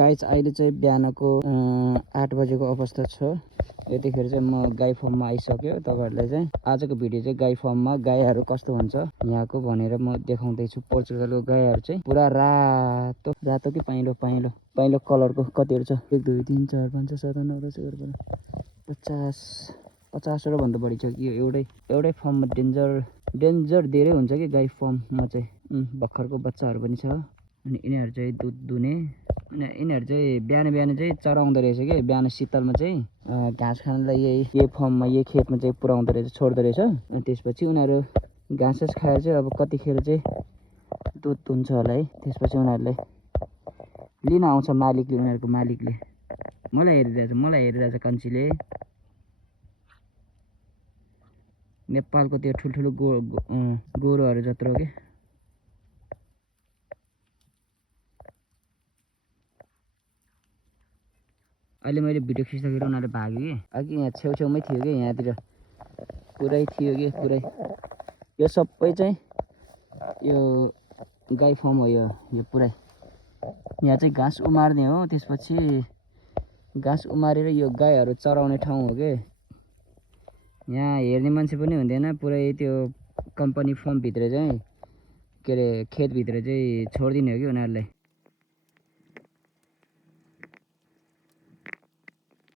Guys अहिले चाहिँ बिहानको 8 बजेको अवस्था छ। यतिखेर चाहिँ म गाई फर्ममा आइसक्यो। तपाईहरुलाई चाहिँ आजको भिडियो चाहिँ गाई फर्ममा गाईहरु कस्तो हुन्छ यहाँको भनेर म देखाउँदैछु। पोर्चुगलको गाईहरु चाहिँ पुरा रातो रातो कि पहेँलो कलरको कतिहरु छ 1 2 3 4 5 6 7 8 9 10 11 12 50 र भन्दा बढी छ कि एउटै फर्ममा डेन्जर धेरै हुन्छ कि गाई फर्ममा चाहिँ। भर्खरको बच्चाहरु पनि छ। अनि यिनीहरु चाहिँ दुध दुने अनि यिनीहरु चाहिँ बिहान चाहिँ चराउँदो रहेछ के। बिहान शीतलमा चाहिँ घाँस खानलाई यही फर्ममा यही खेतमा चाहिँ पुर्याउँदो रहेछ, छोड्दो रहेछ। अनि त्यसपछि उनीहरु घाँस खाएर चाहिँ अब कतिखेर चाहिँ दुध दुन्छ होला है। त्यसपछि उनीहरुलाई लिन आउँछ मालिकले, उनीहरुको मालिकले। मलाई हेरिरहेछ कन्छीले। नेपालको त्यो ठुलठुलो गोरुहरु जत्रो के। अहिले मैले भिडियो खिच्दाखेरि उनीहरु भाग्यो कि। अघि यहाँ छेउछेउमै थियो कि, यहाँतिर पुरै थियो कि पुरै। यो सबै चाहिँ यो गाई फर्म हो। यो पुरै यहाँ चाहिँ घाँस उमार्ने हो। त्यसपछि घाँस उमारेर यो गाईहरु चराउने ठाउँ हो के। यहाँ हेर्ने मान्छे पनि हुँदैन। पुरै त्यो कम्पनी फर्म भित्र चाहिँ के अरे खेत भित्र चाहिँ छोड्दिने हो कि उनीहरुलाई।